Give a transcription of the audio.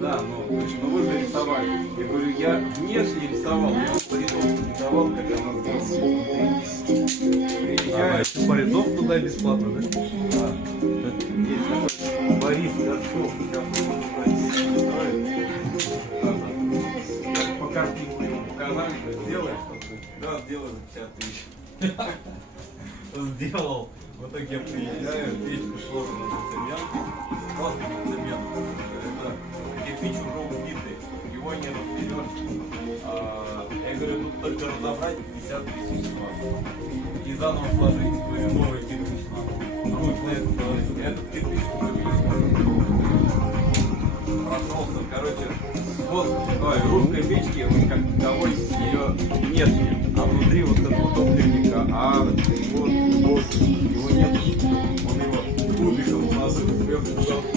Да, но вы же рисовали. Я говорю, я внешне рисовал, я порисовку не давал, когда она сделала. Приезжаю, Порисовку туда бесплатно, да? да. Есть такой Борис Горшков, сейчас он по картинку ему показали, что сделаешь, да, сделаю за 50 000. Сделал. В итоге я приезжаю, печку сложена на цемент, просто на цемент. Это кирпич уже убитый, его не разберешь. Я говорю, тут только разобрать 50 000 и заново сложить, говорю, новый кирпич надо. Этот кирпич прошелся, короче, русской печки, как таковой, ее нет, а внутри вот этого топливника, его нет, он его кубиком сложил, сверху